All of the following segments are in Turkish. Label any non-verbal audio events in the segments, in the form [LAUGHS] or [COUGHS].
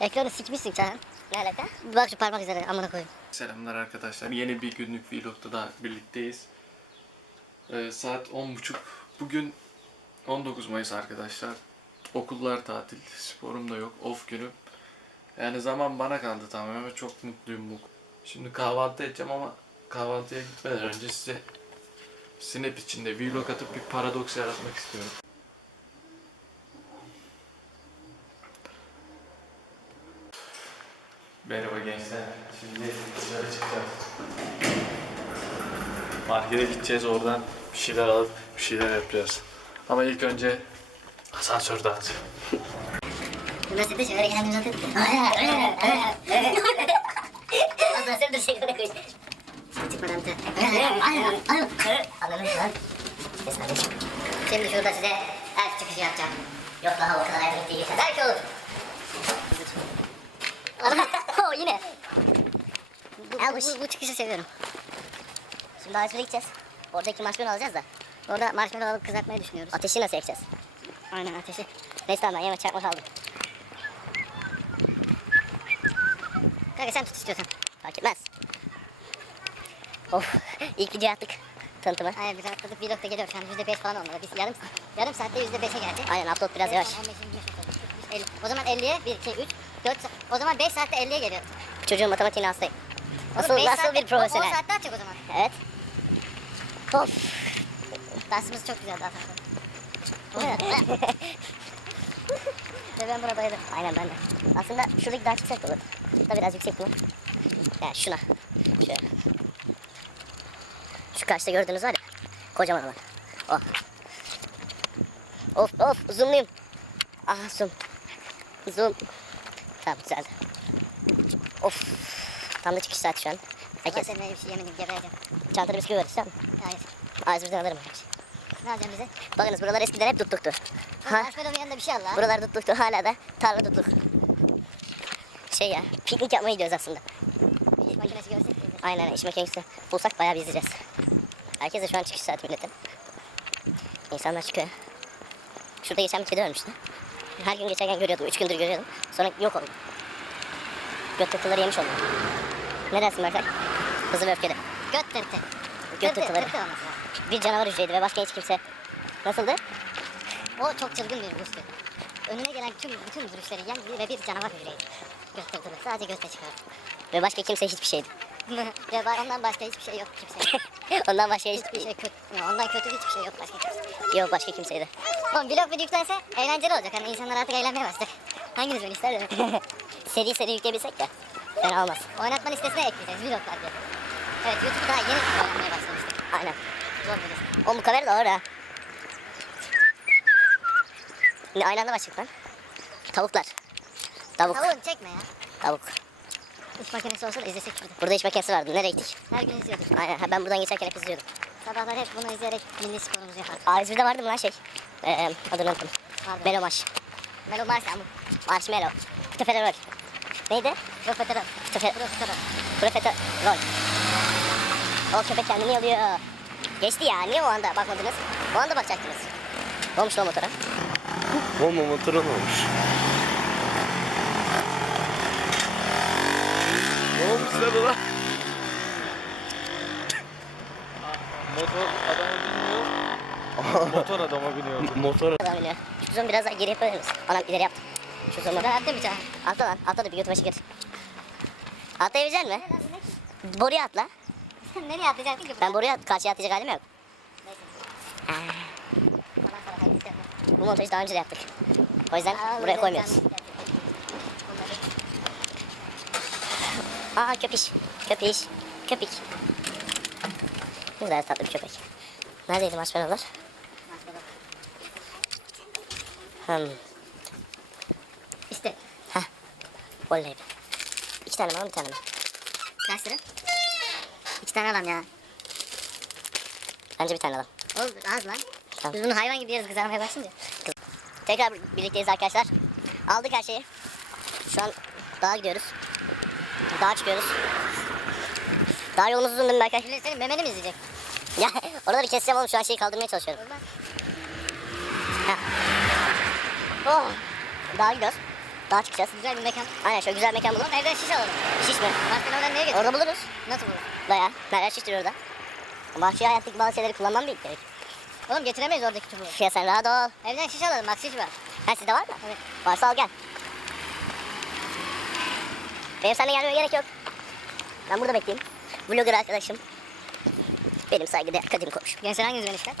Ekranı sikmişsin Çağan. Ne alaka? Bak şu parmak izleri amına koyayım. Selamlar arkadaşlar. Yeni bir günlük vlogda da birlikteyiz. Ee, saat 10.30. Bugün 19 Mayıs arkadaşlar. Okullar tatil. Sporum da yok. Off günüm. Yani zaman bana kaldı tamamen ve çok mutluyum bu. Şimdi kahvaltı edeceğim ama kahvaltıya gitmeden önce size Snap içinde vlog atıp bir paradoks yaratmak istiyorum. Merhaba gençler. Şimdi dışarı çıkacağız. Markete gideceğiz oradan bir şeyler alıp bir şeyler yapacağız. Ama ilk önce asansörde alacağım. Nasıl da şöyle kendini uzatın. [LAUGHS] Asansör dur şekilde koy. Çıkmadan tut. Anladın lan. Şimdi şurada size elf çıkışı yapacağım. Yok daha o kadar elf değil. Belki olur. [LAUGHS] o yine. Bu, bu, bu çıkışı seviyorum. Şimdi ASMR'e gideceğiz. Oradaki marshmallow alacağız da. Orada marshmallow alıp kızartmayı düşünüyoruz. Ateşi nasıl yakacağız? Aynen ateşi. Neyse tamam ben yemek çakmak aldım. Kanka sen tut istiyorsan. Fark etmez. Of ilk video attık tanıtımı. Aynen biz atladık vlog da geliyor şu an yüzde beş falan olmalı. Biz yarım, yarım saatte yüzde beşe geldi. Aynen upload biraz yavaş. O zaman 50'ye 1, 2, 3, 4 O zaman 5 saatte 50'ye geliyor. Çocuğun matematiğini hastayım. Nasıl, nasıl saatte- bir profesyonel? 10 saatte atacak o zaman. Evet. Of. Dersimiz çok güzel daha sonra. Ve ben buna bayılırım. Aynen ben de. Aslında şuradaki daha yüksek olur. Da biraz yüksek bu. Yani şuna. Şöyle. Şu karşıda gördüğünüz var ya. Kocaman olan. O. Of of zoomluyum. Ah zoom. Zoom. Tamam güzeldi. Of. Tam da çıkış saati şu an. Sabah Herkes. seninle bir şey yemedim gebereceğim. Çantada bisküvi var ister misin? Hayır. Ağzımızdan alırım. Ne alacaksın bize? Bakınız buralar eskiden hep tuttuktu. Ha? Marshmallow'un yanında bir şey al lan. Buralar tutluktu hala da tarla tutluk. Şey ya piknik yapmaya gidiyoruz aslında. İş makinesi görsek bize. Aynen iş makinesi bulsak bayağı bir izleyeceğiz. Herkes de şu an çıkış saati milletin. İnsanlar çıkıyor. Şurada geçen bir kedi ölmüştü. Her gün geçerken görüyordum. Üç gündür görüyordum. Sonra yok oldu. Göt yemiş oldu. Ne dersin Berkay? Hızlı ve öfkeli. Göt tırtı. Göt Tırtı, tırtıları. tırtı olması lazım. Bir canavar hücreydi ve başka hiç kimse... Nasıldı? O çok çılgın bir duruştu. Önüne gelen tüm bütün duruşları yen ve bir canavar hücreydi. Göt tırtılı. Sadece götte çıkardı. Ve başka kimse hiçbir şeydi. [LAUGHS] ben ondan başka hiçbir şey yok kimse. [LAUGHS] Ondan başka hiç... hiçbir şey kötü. ya Ondan kötü hiçbir şey yok başka kimse. Yok başka kimseydi. Oğlum vlog bir yüklense eğlenceli olacak. Hani insanlar artık eğlenmeye başlayacak. [LAUGHS] Hanginiz beni ister seri seri yükleyebilsek de fena olmaz. Oynatma listesine ekleyeceğiz vloglar diye. Evet YouTube daha yeni oynanmaya başlamıştı. Aynen. Zor bir. Oğlum bu kamera da orada. Ne aynı anda başladık lan. Tavuklar. Tavuk. Tavuğunu çekme ya. Tavuk. İş makinesi olsa da izlesek şurada. Burada iş makinesi vardı. Nereye gittik? Her gün izliyorduk. Aynen. ha, Ben buradan geçerken hep izliyordum. Sabahlar hep bunu izleyerek milli sporumuzu yapardık. A101'de vardı mı lan şey? Ee, adını unuttum. Vardı. Melomaş. Melo Marsa mı? Marshmallow. Profiterol. Neydi? Profiterol. Profe Profiterol. Profiterol. O köpek kendini yalıyor. Geçti ya. Niye o anda bakmadınız? O anda bakacaktınız. Ne olmuş lan motora? Olma motorun olmuş. Ne olmuş lan? Motor adama biniyor. [LAUGHS] Motor adama biniyor. Motor Adam iniyor. Şu zoom biraz daha geri yapabilir misin? Anam ileri yaptım. Şu zoom'u. Ben attım bir tane. Atla lan. Atla da bir götü başı gir. Atlayabilecek misin? Boruya atla. Nereye atlayacaksın ki? Ben boruya at. Karşıya atlayacak halim yok. İstemem. Bu montajı daha önce de yaptık. O yüzden Aa, buraya koymuyoruz. Aa köpiş. Köpiş. Köpik. Kadar tatlı bir köpek. Neredeydi marshmallowlar? Hmm. İşte. Heh. Oley be. İki tane mi alalım bir tane mi? Kaç lira? İki tane alalım ya. Bence bir tane alalım. Oğlum az lan. Tamam. Biz bunu hayvan gibi yeriz kızarmaya başlayınca. Tekrar birlikteyiz arkadaşlar. Aldık her şeyi. Şu an dağa gidiyoruz. Dağa çıkıyoruz. Dağ yolumuz uzun değil mi? Millet senin memeni mi izleyecek? Ya [LAUGHS] oraları keseceğim oğlum şu an şeyi kaldırmaya çalışıyorum. Olmaz. Oh. Dağa gidiyoruz. Daha çıkacağız. Güzel bir mekan. Aynen şöyle güzel mekan bulalım. Evden şiş alalım. Şiş mi? Barcelona'dan neye götür? Orada buluruz. Nasıl bulur? Baya. Neler şiştiriyor orada. Vahşi hayattaki bazı şeyleri kullanmam bir gerek. Oğlum getiremeyiz oradaki çubuğu. Ya sen rahat ol. Evden şiş alalım bak şiş var. Ha sizde var mı? Evet. Varsa al gel. Benim seninle gelmeme gerek yok. Ben burada bekleyeyim. Vlogger arkadaşım. Benim saygıdeğer kadim komşum. Gençler hanginiz ben işte?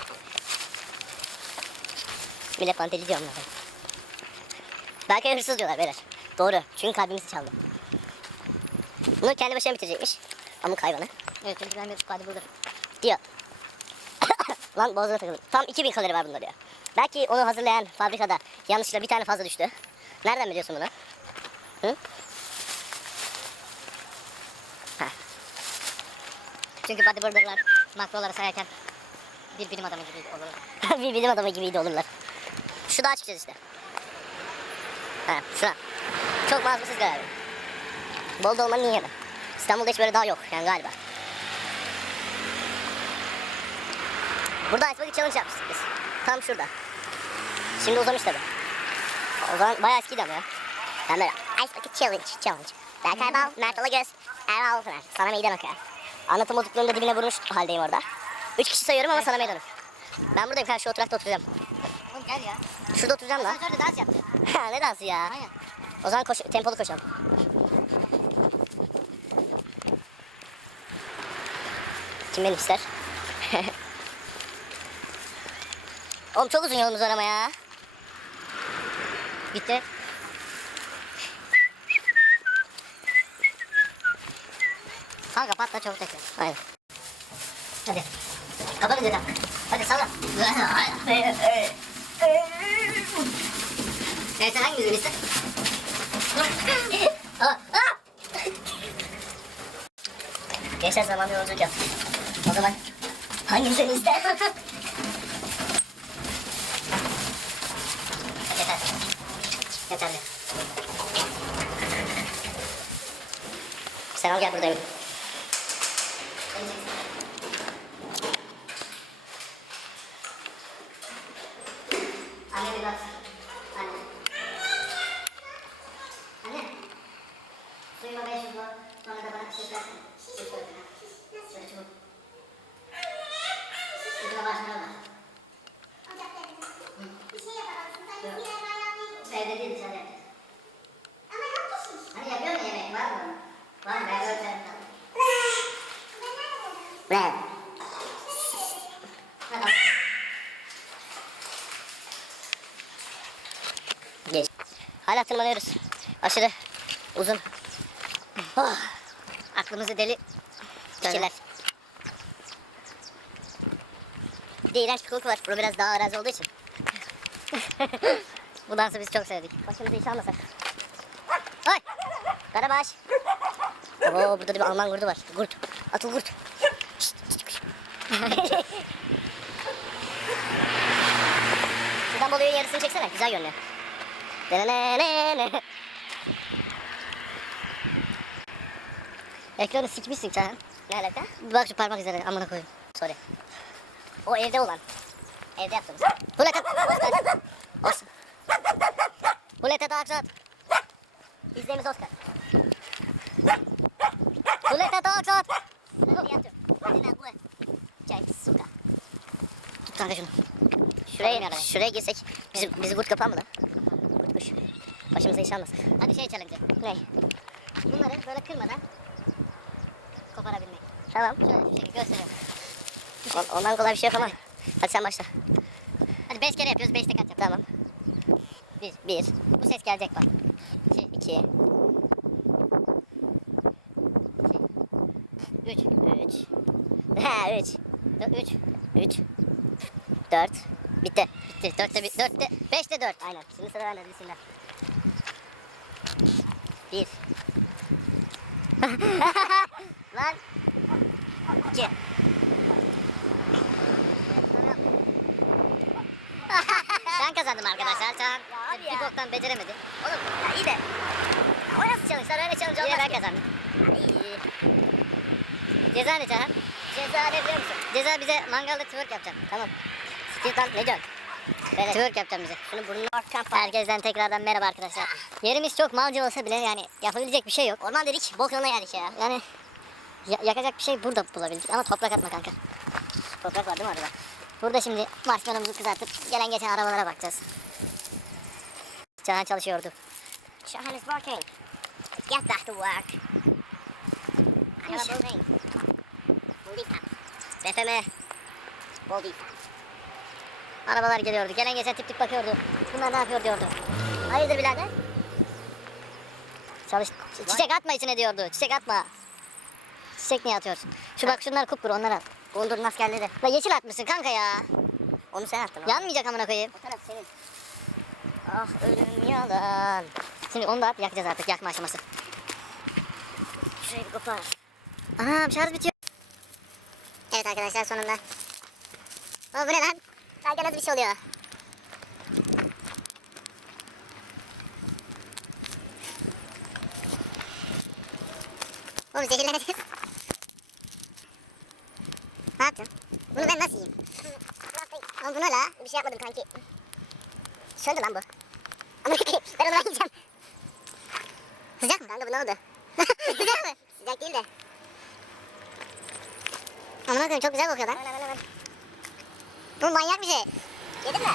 Millet fantezi diyorum ben. Belki hırsız diyorlar beyler. Doğru. Çünkü kalbimizi çaldı. Bunu kendi başına bitirecekmiş. Amık hayvanı. Evet çünkü ben bir hadi burada. Diyor. [COUGHS] Lan boğazına takıldım. Tam 2000 kalori var bunda diyor. Belki onu hazırlayan fabrikada yanlışlıkla bir tane fazla düştü. Nereden biliyorsun bunu? Hı? Çünkü bodybuilderlar makroları sayarken bir bilim adamı gibi olur. [LAUGHS] bir bilim adamı gibiydi olurlar. Şu dağa çıkacağız işte. Ha şuna. Çok mazlumsuz galiba. Bol dolmanın iyi yanı. İstanbul'da hiç böyle dağ yok yani galiba. Burada Ice Bucket Challenge yapmıştık biz. Tam şurada. Şimdi uzamış tabi. O zaman bayağı eskiydi ama ya. Ben böyle Ice Bucket Challenge, Challenge. Berkay Bal, Mert Alagöz, Erval Pınar. Sana meydan okuyor. Anlatım bozukluğunda dibine vurmuş haldeyim orada. Üç kişi sayıyorum ama sana meydan okuyor. Ben buradayım karşı oturakta oturacağım. Gel ya. Şurada oturacağım lan. Asansörde dans yaptı. [LAUGHS] Ha, ne dansı ya? Aynen. O zaman koş, tempolu koşalım. Kim beni ister? [LAUGHS] Oğlum çok uzun yolumuz var ama ya. Gitti. Kanka patla çabuk tekrar. Aynen. Hadi. Kapat önce Hadi salla. [LAUGHS] Evet sen hangi Aa, aa! Gençler zamanında yolculuk yaptık. O zaman hangisini ister? Yeter. Yeterli. Sen al gel buradayım. Anne bir bak. Anne. Anne. Suyuma 500 var. Sonra da bana şiş versene. Şiş versene. Şöyle çabuk. Şurada başına var. Evde değil dışarıda yapacağız. Hani yapıyor mu yemek? Var mı? Var ben göreceğim. Ne? Hadi. Geç. Hala tırmanıyoruz. Aşırı uzun. Oh, Aklımızı deli. fikirler. Bir de iğrenç bir koku var. Bu biraz daha arazi olduğu için. [LAUGHS] Bu dansı biz çok sevdik. Başımıza iş almasak. Ay! Karabaş! Oo burada da bir Alman kurdu var. Kurt. Atıl kurt. [LAUGHS] Bolu'nun yarısını çeksene. Güzel görünüyor. Ekranı sikmişsin Çağhan. Ne alaka? Bak şu parmak izleri amına koyayım. Sorry. O evde olan. Evde yaptığımız. Hulata. Oscar. Oscar. Hulata da Aksat. İzleyimiz Oscar. Hulata da Aksat. Çay, suka. Kanka şunu. Şuraya, şuraya girsek bizi, bizi kurt kapar mı lan? Kurt kuş. Başımıza iş almasın. Hadi şey challenge. Ne? Bunları böyle kırmadan koparabilmek. Tamam. Şöyle şu şekilde gösteriyorum. On- ondan kolay bir şey yapamam. Hadi sen başla. Hadi 5 kere yapıyoruz 5 tekat yap. Tamam. Bir. Bir, Bu ses gelecek bak. iki, iki, Üç. üç. Ha, üç. Üç. Üç. Dört. Bitti. Bitti. Dörtte bir. Dörtte. Beşte dört. Aynen. Şimdi sıra bende. Bismillah. Bir. [LAUGHS] Lan. İki. Ben kazandım arkadaşlar. Çağan bir boktan beceremedi. Oğlum ya iyi de. O nasıl challenge? Öyle challenge Yine olmaz ben ki. kazandım. İyi. Ceza ne Çağan? Ceza ne biliyor musun? Ceza bize mangalda twerk yapacaksın. Tamam. Lan ne diyorsun? Evet. Twerk yapacağım bize. Şunu burnuna Herkesten tekrardan merhaba arkadaşlar. Yerimiz çok malca olsa bile yani yapabilecek bir şey yok. Orman dedik, bok yoluna geldik ya. Yani ya- yakacak bir şey burada bulabildik ama toprak atma kanka. Toprak var değil mi orada? Burada şimdi marshmallow'umuzu kızartıp gelen geçen arabalara bakacağız. Canan çalışıyordu. Shahan is working. Get back to work. I have a building. Building fam. BFM. Building fam. Arabalar geliyordu. Gelen geçen tip tip bakıyordu. Bunlar ne yapıyor diyordu. Hayırdır birader? Çalış çiçek atma içine diyordu. Çiçek atma. Çiçek niye atıyorsun? Şu bak şunlar kupkuru onları at. Gondor'un askerleri. La yeşil atmışsın kanka ya. Onu sen attın. Yanmayacak amına koyayım. O taraf senin. Ah ölüm yalan. Şimdi onu da at yakacağız artık yakma aşaması. Şurayı bir kopar. Aha şarj bitiyor. Evet arkadaşlar sonunda. Aa, bu ne lan? Sanki nasıl bir şey oluyor? Oğlum zehirleneceğiz. Ne yaptın? Bunu ben nasıl yiyeyim? Oğlum buna la. Bir şey yapmadım kanki. Söndü lan bu. Ama ben onu yiyeceğim. Sıcak mı kanka bu ne oldu? [LAUGHS] Sıcak mı? Sıcak değil de. Amına koyayım çok güzel kokuyor lan. Bu manyak bir şey. Yedin mi?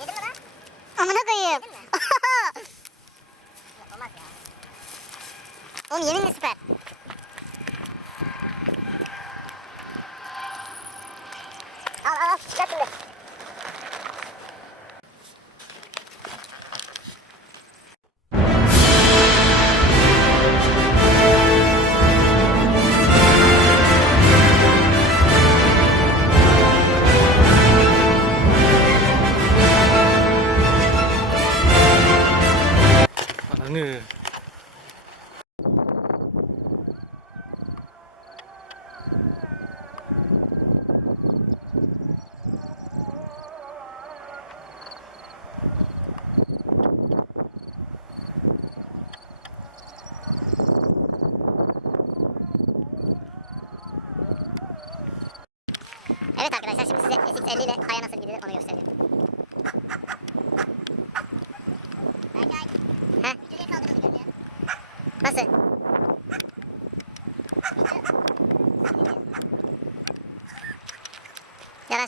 Yedin mi lan? Amına koyayım. Yedin mi? [LAUGHS] Olmaz ya. Oğlum yeminle süper.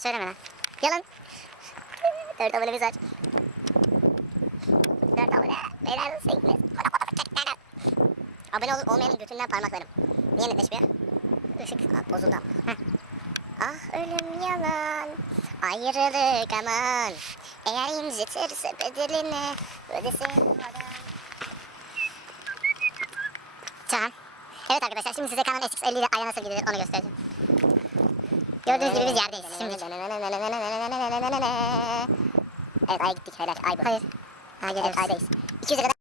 Söyleme lan. Yalan. Dört abonemiz var. Dört abone. Beyler sevgili. Abone ol olmayanın götünden parmaklarım. Niye netleşmiyor? Işık bozuldu. Ah ölüm yalan, ayrılık aman. Eğer incitirse bedelini ödesin. Tamam. Evet arkadaşlar şimdi size Canon SX50 ile aya nasıl gidilir onu göstereceğim. Gördüğünüz gibi biz yerdeyiz. Şimdi. Evet aya gittik helal. Ay bu. Hayır. Ha geliyoruz. Evet, aydayız. 200'e kadar